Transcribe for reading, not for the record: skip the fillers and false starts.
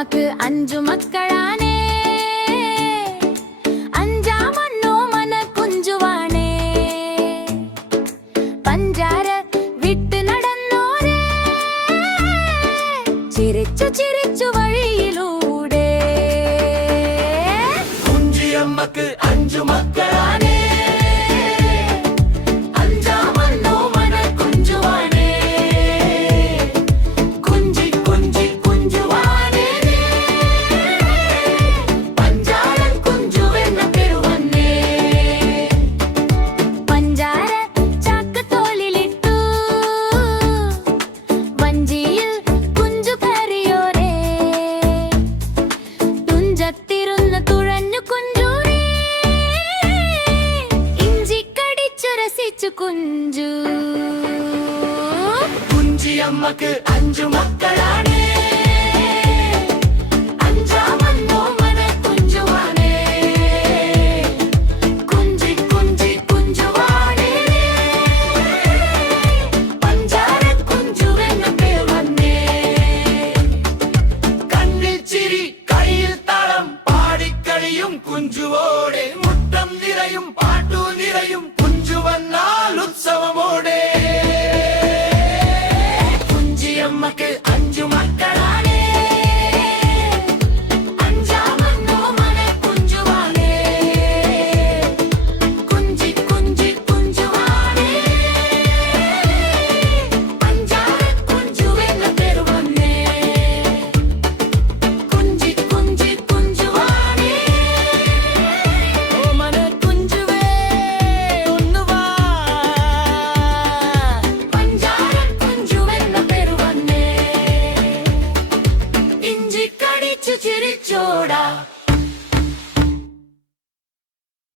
അമ്മക്ക് 5 മക്കളാണേ, 5-ാമണ്ണോ മന കുഞ്ചുവാണേ. പഞ്ചാര വിട്ട് നടന്നോരേ, ചിരിച്ചു ചിരിച്ചു വഴിയിലൂടെ. കുഞ്ചിയമ്മക്ക് 5 മക്കളാണേ, കുഞ്ചു. കുഞ്ചിയമ്മക്ക് 5 മക്കളാണേ, 5-ാമണ്ണോ മന കുഞ്ചുവാണേ. കുഞ്ചി കുഞ്ചി കുഞ്ചുവാണേ, പഞ്ചാര കുഞ്ചുവെന്ന പേർ വന്നേ. കണ്ണിൽ ചിരി കയ്യിൽ താളം പാടിക്കളിയും കുഞ്ചുവോടെ, മുട്ടം നിറയും പാട്ടു നിറയും കുഞ്ചു വന്നാൽ ഉത്സവമോടെ. കുഞ്ചിയമ്മക്ക് 5 മക്കളാണേ, 5-ാമണ്ണോ മന കുഞ്ചുവാണേ. കുഞ്ചി കുഞ്ചി കുഞ്ചുവാണേ, പഞ്ചാര കുഞ്ചുവെന്ന പേർ വന്നേ. കുഞ്ചി കുഞ്ചി കുഞ്ചുവാണേ, ഓ മന കുഞ്ചുവേ ഒന്നു വാ. പഞ്ചാര കുഞ്ചുവെന്ന പേർ വന്നേ. ഇഞ്ചി കടിച്ചു ചിരിച്ചോടാ.